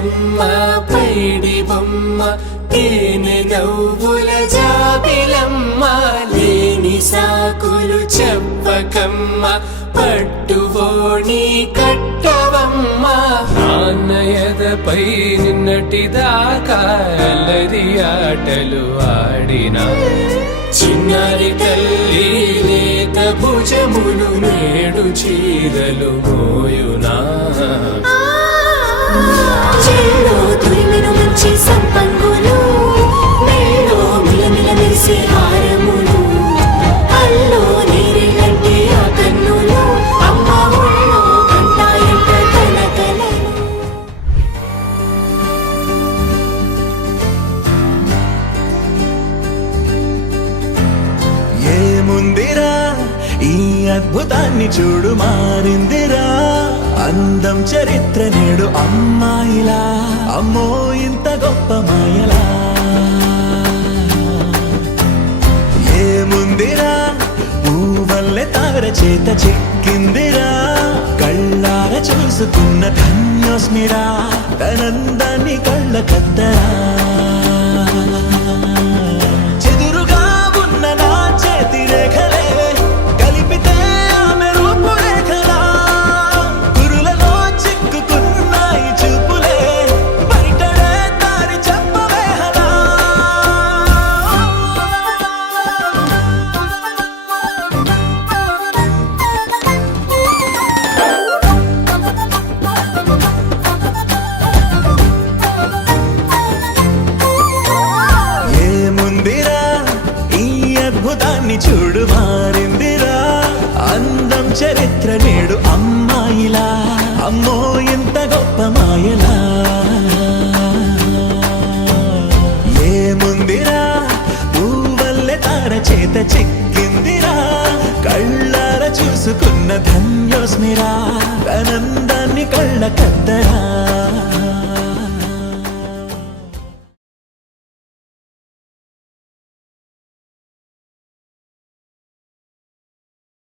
బుగ్గలమ్మ పైడి బొమ్మ తేనె నవ్వుల జాబిలమ్మ లేని సాకులు చెప్పకమ్మ పట్టువోణి కట్టవమ్మ నాన్నయదపై నిన్నటిదాకా అల్లరి ఆటలు ఆడినా చిన్నారి తల్లి లేత భుజములు నేడు చీరలు మోయునా చెల్లో తురిమెను మంచి సంపంగులు మెల్లో మిలమిల మెరిసే హారములు అల్లో నేరేళ్ళంటే ఆ కన్నులు అమ్మ ఒళ్ళో కంటాయంట తన కలలు ఏముందిరా ఈ అద్భుతాన్ని చూడు మారిందిరా అందం చరిత్ర నేడు అమ్మాయిలా అమ్మో ఇంత గొప్ప మాయలా ఏముందిరా పూవల్లె తార చేత చిక్కిందిరా కళ్ళార చూసుకున్న ధన్యోస్మిరా తనందాన్ని కళ్ళ కద్దరా చెదురుగా ఉన్న నా చేతి రేఖలే కలిపితే ఆమె రూపురేఖలా కురులలో చిక్కుకున్నాయి చూపులే బయటనే దారి చెప్పవేహలా ఏముందిరా ఈ అద్భుతాన్ని చూడు మారిందిరా అందం చరిత్ర నేడు అమ్మాయిలా అమ్మో ఇంత గొప్ప మాయలా ఏముందిరా పూవల్లె తార చేత చిక్కిందిరా కళ్ళార చూసుకున్న ధన్యోస్మిరా